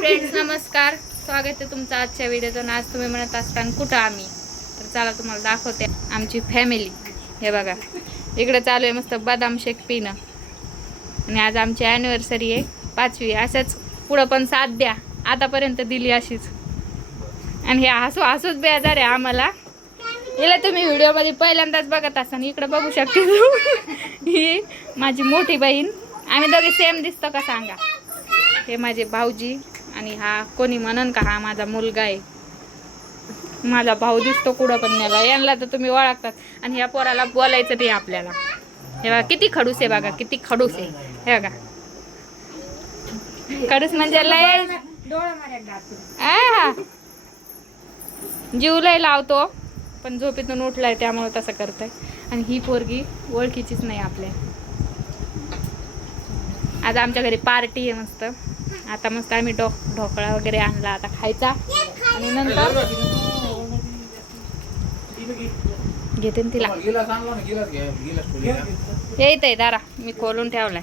Friends नमस्कार, स्वागत आहे तुमचं आजच्या व्हिडिओतून. आज तुम्ही म्हणत असताना कुठं आम्ही, तर चला तुम्हाला दाखवते आमची फॅमिली. हे बघा, इकडे चालू आहे मस्त बदाम शेक पिणं. आणि आज आमची ॲनिव्हर्सरी आहे, 5वी. असंच पुढं पण साथ द्या, आतापर्यंत दिली अशीच. आणि हे हसूच बेजार आहे आम्हाला. हिला तुम्ही व्हिडिओमध्ये पहिल्यांदाच बघत असाल. इकडे बघू शकते तू, ही माझी मोठी बहीण. आम्ही दोघे सेम दिसतो का सांगा? हे माझे भाऊजी. आणि हा कोणी म्हणन का हा माझा मुलगा आहे. माझा भाऊ दिसतो कुठं पण मला. यांना तर तुम्ही ओळखतात. आणि ह्या पोराला बोलायचं नाही आपल्याला. हे बघा किती खडूस आहे, बघा किती खडूस आहे. हे बघा खडूस म्हणजे लय जीव लय लावतो, पण झोपेतून उठलाय त्यामुळे तसं करतोय. आणि ही पोरगी ओळखीचीच नाही आपल्या. आज आमच्या घरी पार्टी आहे मस्त. आता मस्त आम्ही ढोकळा वगैरे आणला आता खायचा. आणि नंतर घेते तिला येत आहे दारा. मी खोलून ठेवलाय,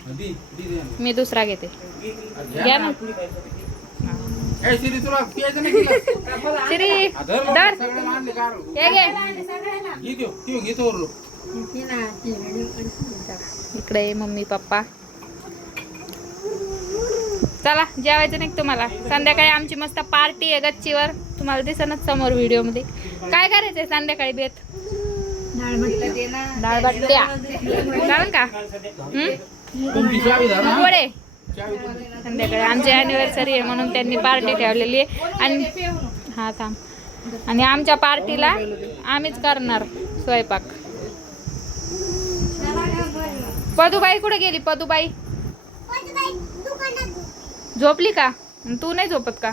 मी दुसरा घेते. घ्या ना श्री, धर. हे घे. इकडे मम्मी पप्पा. चला जेवायचं नाही तुम्हाला. संध्याकाळी आमची मस्त पार्टी आहे गच्चीवर. तुम्हाला दिसनच समोर व्हिडिओ मध्ये. काय करायचंय संध्याकाळी बेत? डाळ बट्ट्या चालेल का? वडे. संध्याकाळी आमची ॲनिव्हर्सरी आहे म्हणून त्यांनी पार्टी ठेवलेली आहे. आणि हा थांब. आणि आमच्या पार्टीला आम्हीच करणार स्वयंपाक. पदूबाई कुठे गेली? पदूबाई झोपली का? तू नाही झोपत का?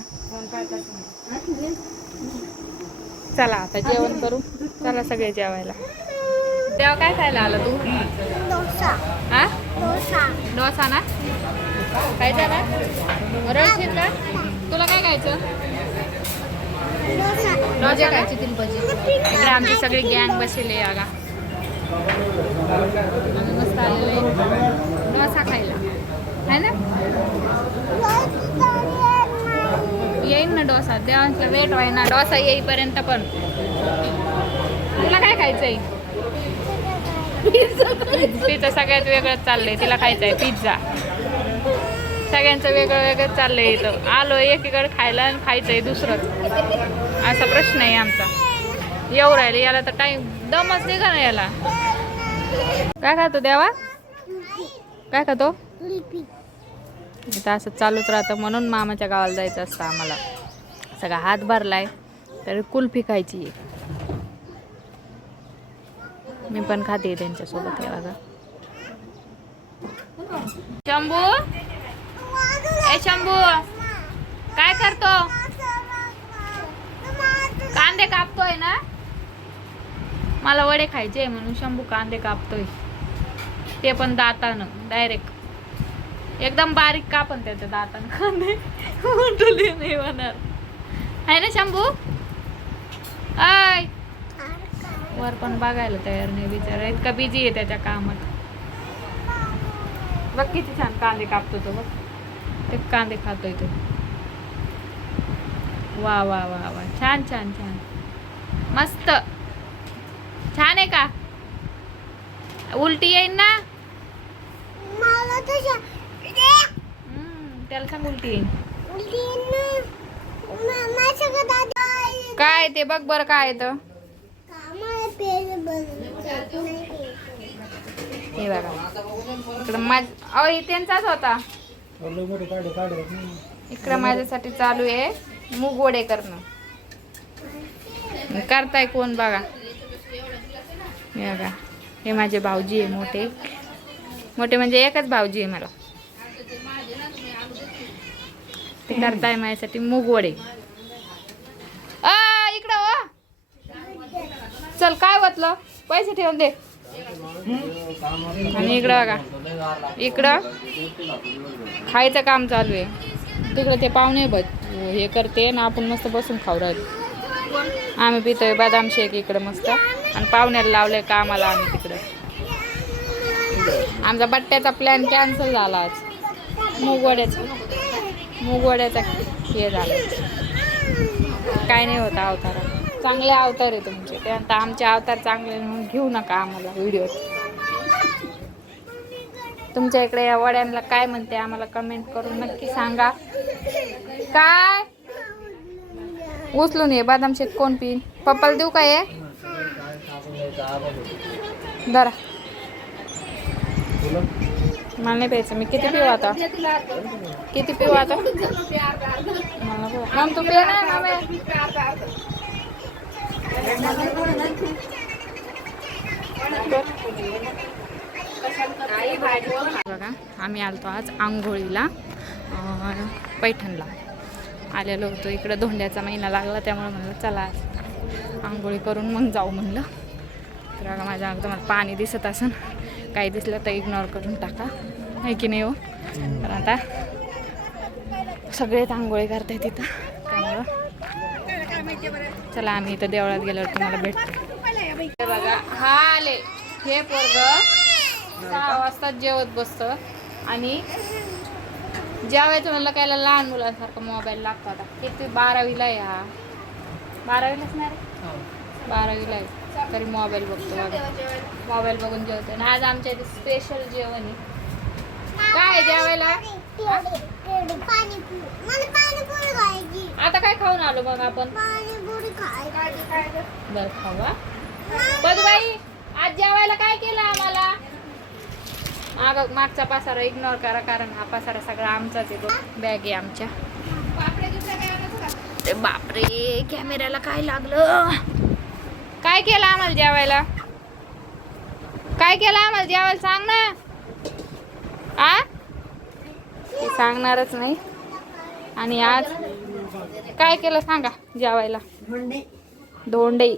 चला आता जेवण करू. चला सगळे जेवायला. तेव्हा काय खायला आलं तू? हा डोसा ना? खायचा ना? रळशील का? तुला काय खायचं? डोसा खायची तिला भजी. इकडे आमची सगळी गँग बसलेली आहे. आगा आम्ही मस्त आलेलं आहे डोसा खायला, है ना? येईन ना डोसा. देवांचं वेट व्हाय ना डोसा येईपर्यंत. पण तुला काय खायचंय? तिचं सगळ्यात वेगळंच चाललंय. तिला खायचंय पिझ्झा. सगळ्यांचं वेगळं वेगळंच चाललंय. इथं आलो एकीकडे खायला आणि खायचंय दुसरंच. असा प्रश्न आहे आमचा. येऊ राहिले याला तर टाइम दमच निघा ना याला. काय खातो देवा? काय खातो? इथं असं चालूच राहतं. म्हणून मामाच्या गावाला जायचं असतं आम्हाला. सगळा हात भरलाय तर कुल्फी खायची आहे. मी पण खाते त्यांच्यासोबत. हे बघा शंभू. ए शंभू काय करतो? कांदे कापतोय ना? मला वडे खायचे म्हणून शंभू कांदे कापतोय. ते पण दातानं डायरेक्ट एकदम बारीक कापन त्याच्या दातानं कांदे. मोठले नाही होणार आहे ना शंभू? आय वर पण बघायला तयार नाही बिचारा. इतका बिझी आहे त्याच्या कामात. बघ किती छान कांदे कापतो तो. बघ ते कांदे खातोय तो. वा वा वा वा छान छान छान मस्त. छान आहे का? उलटी येईन ना? त्याला सांग उलटी येईन. काय ते बघ बरं काय येतं. हे बघा इकडं माझ त्यांचाच होता. इकडं माझ्यासाठी चालू आहे मूग वडे करणं. करताय कोण बघा. हे बघा हे माझे भाऊजी आहे. मोठे मोठे म्हणजे एकच भाऊजी आहे मला. ते करताय माझ्यासाठी मूग वडे. इकडं हो. चल काय वाटलं? पैसे ठेवून दे. आणि इकडं बघा इकडं खायचं काम चालू आहे. तिकडं ते पाहुणे हे करते ना. आपण मस्त बसून खाऊ राहिलो. आम्ही पितोय बदाम शेक इकडं मस्त. आणि पाहुण्याला लावलंय कामाला आम्ही तिकडं. आमचा बट्ट्याचा प्लॅन कॅन्सल झाला आज मूग वड्याचा. मूगवड्याचा हे झालं. काय नाही होता अवतार, चांगले अवतार आहे तुमचे. त्यानंतर आमचे अवतार चांगले म्हणून घेऊ नका आम्हाला व्हिडिओ. तुमच्या इकडे या वड्यांना काय म्हणते आम्हाला कमेंट करून नक्की सांगा. काय उचलून ये बदाम शेक कोण पिन? पप्पाला देऊ काय जरा? मला नाही प्यायचं. मी किती पिऊ आता? किती पिऊ आता? मग तू पिऊ ना. बघा आम्ही आलतो आज आंघोळीला पैठणला आलेलो होतो. इकडं धोंड्याचा महिना लागला त्यामुळे म्हणलं चला आज आंघोळी करून मग जाऊ म्हणलं. तर बघा माझ्या तुम्हाला पाणी दिसत असेल, काही दिसलं तर इग्नोर करून टाका, आहे की नाही हो. तर आता सगळेच आंघोळी करताय तिथं, त्यामुळं चला आम्ही इथं देवळात गेल्यावर तुम्हाला भेटतो. बघा हा आले हे पोरग 6 वाजता जेवत बसतं आणि जेवायचं म्हणलं काय लहान मुलांसारखं मोबाईल लागतो. आता किती 12वीला आहे हा? 12वीलाच नाही रे, 12वीला आहे तरी मोबाईल बघतो. बघा मोबाईल बघून जेवतो. आणि आज आमच्या इथे स्पेशल जेवण आहे. काय जेवायला? आता काय खाऊन आलो मग आपण? बरं खावा. बघ बाई आज जेवायला काय केलं आम्हाला? मागचा पसारा इग्नोर करा, कारण हा पसारा सगळा आमचाच आहे. बॅग आहे आमच्या. ते बापरे कॅमेऱ्याला काय लागलं? काय केलं आम्हाला जेवायला? काय केलं आम्हाला जेवायला सांग ना. ते सांगणारच नाही. आणि आज काय केलं सांगा जेवायला? धोंडे.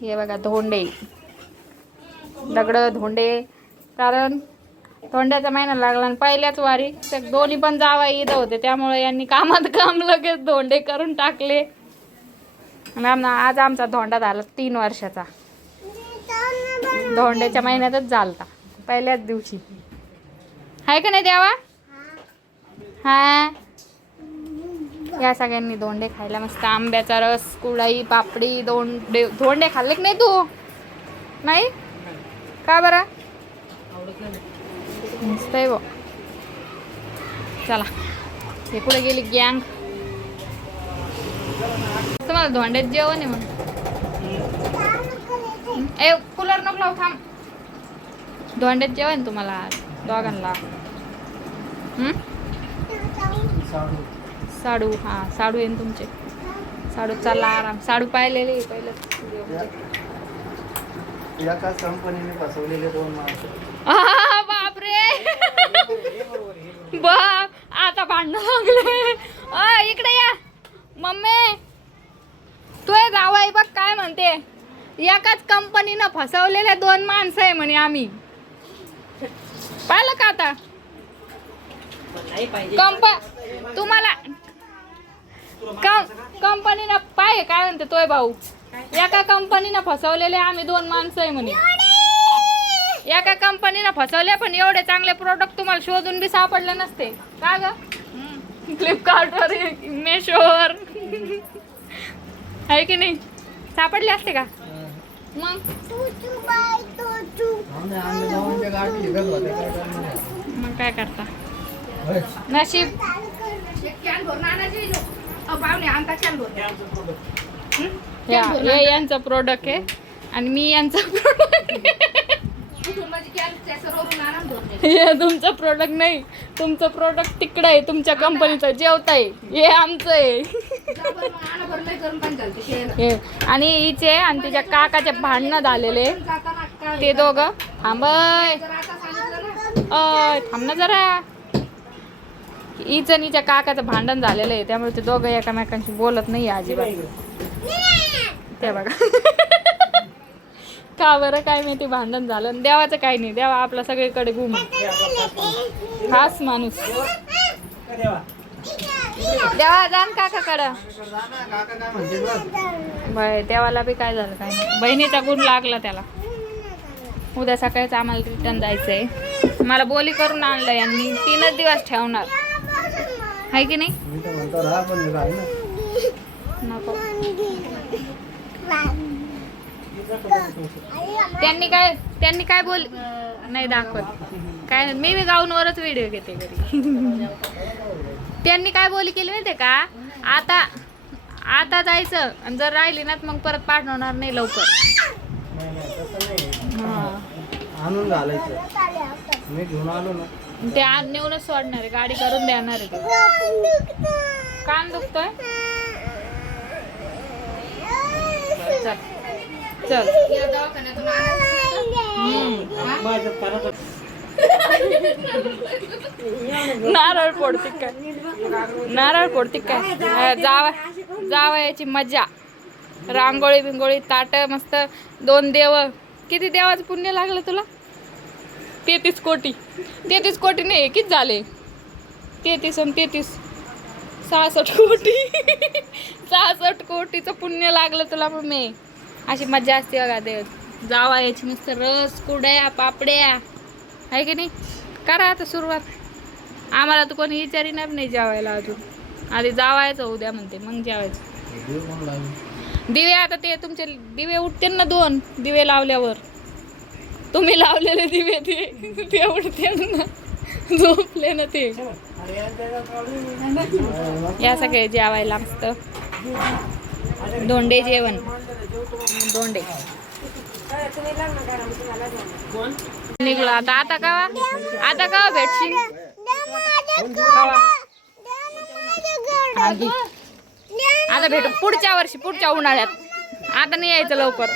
हे बघा धोंडे, दगड धोंडे. कारण धोंड्याचा महिना लागला आणि पहिल्याच वारी तर दोन्ही पण जावाई इथं होते, त्यामुळे यांनी कामात काम लगेच धोंडे करून टाकले. आणि आज आमचा धोंडा झाला 3 वर्षाचा. धोंड्याच्या महिन्यातच झालता पहिल्याच दिवशी, आहे का नाही देवा? हा या सगळ्यांनी धोंडे खायला मस्त. आंब्याचा रस, कुळाई, पापडी, धोंडे खाल्ले की नाही तू? नाही का बरं? मस्त आहे बो. चला हे कुठे गेली गँग? तुम्हाला धोंड्यात जेवण आहे मग. ए कूलर नको लावू, थांब. धोंड्यात जेवण तुम्हाला आज दोघांना. साडू. हा साडू आहे तुमचे. साडू चालला आराम. साडू पाहिलेले पहिलं. बापरे बाप आता भांडण लागले. इकडे या मम्मी. तू जावाई बघ काय म्हणते. एकाच कंपनीनं फसवलेल्या 2 माणसं आहे म्हणे आम्ही. पाहिलं का आता? तुम्हाला कंपनीनं पाय काय म्हणते तोय भाऊ. एका कंपनीनं फसवलेले आम्ही 2 माणसं आहे म्हणे. एका कंपनीनं फसवले, पण एवढे चांगले प्रोडक्ट तुम्हाला शोधून बी सापडले नसते का ग? फ्लिपकार्टवर, मेशोवर आहे की नाही? सापडले असते का मग? मग काय करता, नशीब. यांचं प्रोडक्ट आहे आणि मी यांचं प्रोडक्ट. हे तुमचं प्रोडक्ट नाही, तुमचं प्रोडक्ट तिकडं आहे तुमच्या कंपनीचं. जेवताय हे आमचं आहे. आणि हिचे आणि तिच्या काकाचे भांडणं झालेले ते दोघं. थांबय थांब ना जरा. हिचं आणि हिच्या काकाचं भांडण झालेलं आहे, त्यामुळे ते दोघं एकामेकांशी बोलत नाही अजिबात. ते बघा का बरं काय माहिती भांडण झालं. देवाचं काही नाही, देवा आपला सगळीकडे घुम. खास माणूस. देवा जाण काकाकडं. बाय देवाला बी काय झालं काय नाही. बहिणीचा गुण लागला त्याला. उद्या सकाळीच आम्हाला रिटर्न जायचंय. मला बोली करून आणलं यांनी. 3च दिवस ठेवणार आहे की नाही? मी तर म्हणतो राहा, पण राही ना. नको. त्यांनी काय बोल नाही दाखवत काय नाही. मी गाऊनवरच व्हिडिओ घेते घरी. त्यांनी काय बोली केली माहितीये का? आता जायचं आणि जर राहिली ना मग परत पाठवणार नाही लवकर. नाही नाही, तसं नाही. आणून घालायचं. मी घेऊन आलो ना. ते आज नेऊनच सोडणार आहे, गाडी करून देणार आहे ते. कान दुखतोय? चल चल. नारळ फोडते काय? नारळ फोडते काय? जावयाची मजा. रांगोळी बिंगोळी ताट मस्त. 2 देव. किती देवाचं पुण्य लागलं तुला? 33 कोटी. 33 कोटी नाही, किती झाले? 33 आणि 33 66 कोटी. 66 कोटीचं पुण्य लागलं तुला मम्मी. अशी मजा असते बघा देव जावायची. मस्त रस, कुड्या, पापड्या आहे की नाही? करा आता सुरुवात. आम्हाला तर कोणी विचारी नाही जेवायला अजून. आधी जावायचं उद्या म्हणते, मग जेवायचं. दिवे आता ते तुमचे दिवे उठते ना 2 दिवे लावल्यावर. तुम्ही लावलेले दिवे ते उठते ना, झोपले ना ते. या सगळे जेवायला मस्त धोंडे जेवण. धोंडे निघलो आता का भेटशील? आता भेटू पुढच्या वर्षी, पुढच्या उन्हाळ्यात. आता नाही यायचं लवकर.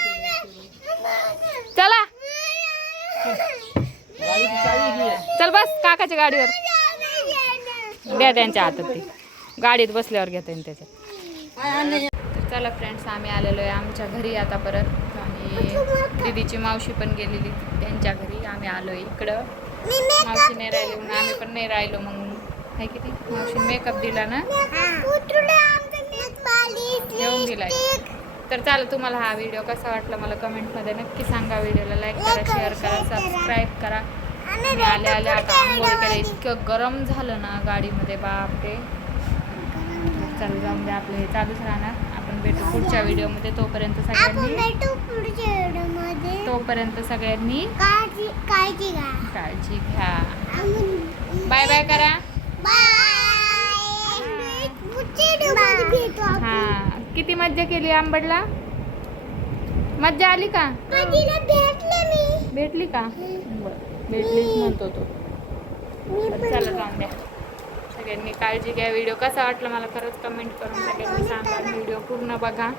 चला चल बस काकाच्या गाडीवर. द्या त्यांच्या हातात ते. गाडीत बसल्यावर घेता येईल त्याच्यात. तर चला फ्रेंड्स, आम्ही आलेलो आहे आमच्या घरी आता परत. आणि दीदीची मावशी पण गेलेली त्यांच्या घरी. आम्ही आलो इकडं. मावशी नाही राहिली म्हणून आम्ही पण नाही राहिलो. मग आहे किती मावशी मेकअप दिला ना, घेऊन दिलाय. तर चालेल, तुम्हाला हा व्हिडिओ कसा वाटला मला कमेंटमध्ये नक्की सांगा. व्हिडिओला लाईक करा, शेअर करा, सबस्क्राईब करा. मी आले आता आंघोळ केलं. इतकं गरम झालं ना गाडीमध्ये, बापरे. चालू जाऊन द्या, आपलं हे चालूच राहणार. आपण भेटू पुढच्या व्हिडिओमध्ये. तोपर्यंत सगळ्यांनी काळजी घ्या. बाय बाय करा. हा, किती मज्जा केली आंबडला? मज्जा आली का? भेटली का? भेटलीच म्हणतो तो. चला जाऊन द्या. सगळ्यांनी काळजी घ्या. व्हिडिओ कसा वाटला मला खरंच कमेंट करून सगळ्यांनी सांगा. व्हिडिओ पूर्ण बघा.